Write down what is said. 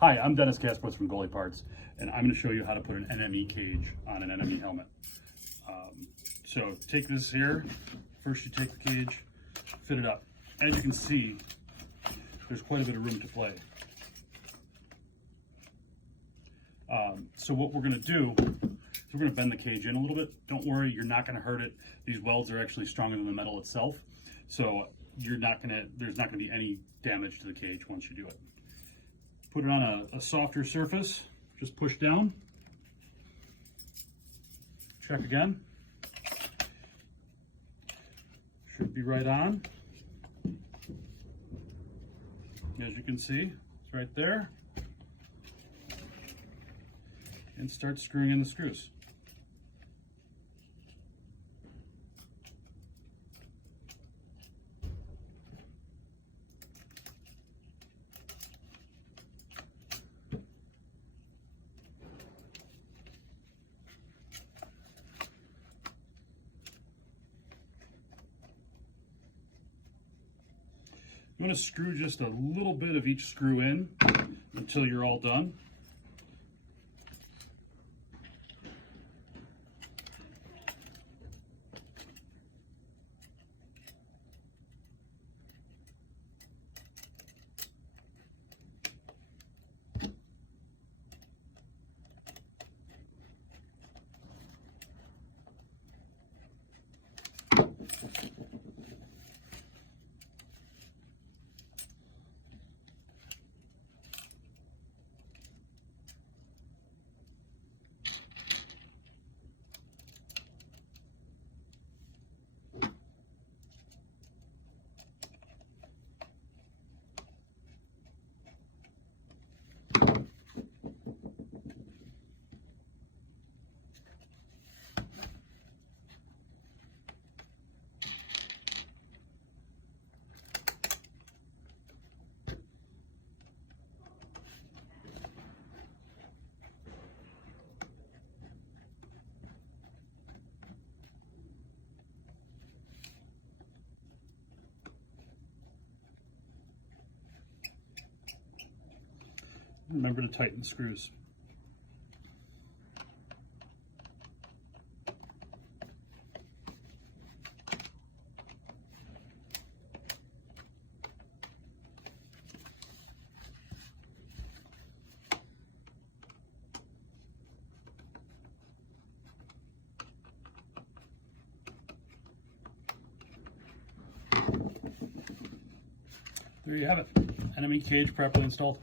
Hi, I'm Dennis Kasprowitz from Goalie Parts, and I'm going to show you how to put an NME cage on an NME helmet. So take this here. First you take the cage, fit it up. As you can see, there's quite a bit of room to play. So what we're going to do is we're going to bend the cage in a little bit. Don't worry, you're not going to hurt it. These welds are actually stronger than the metal itself, so there's not going to be any damage to the cage once you do it. Put it on a softer surface, just push down, check again, should be right on. As you can see, it's right there, and start screwing in the screws. You want to screw just a little bit of each screw in until you're all done. Remember to tighten the screws. There you have it. NME cage properly installed.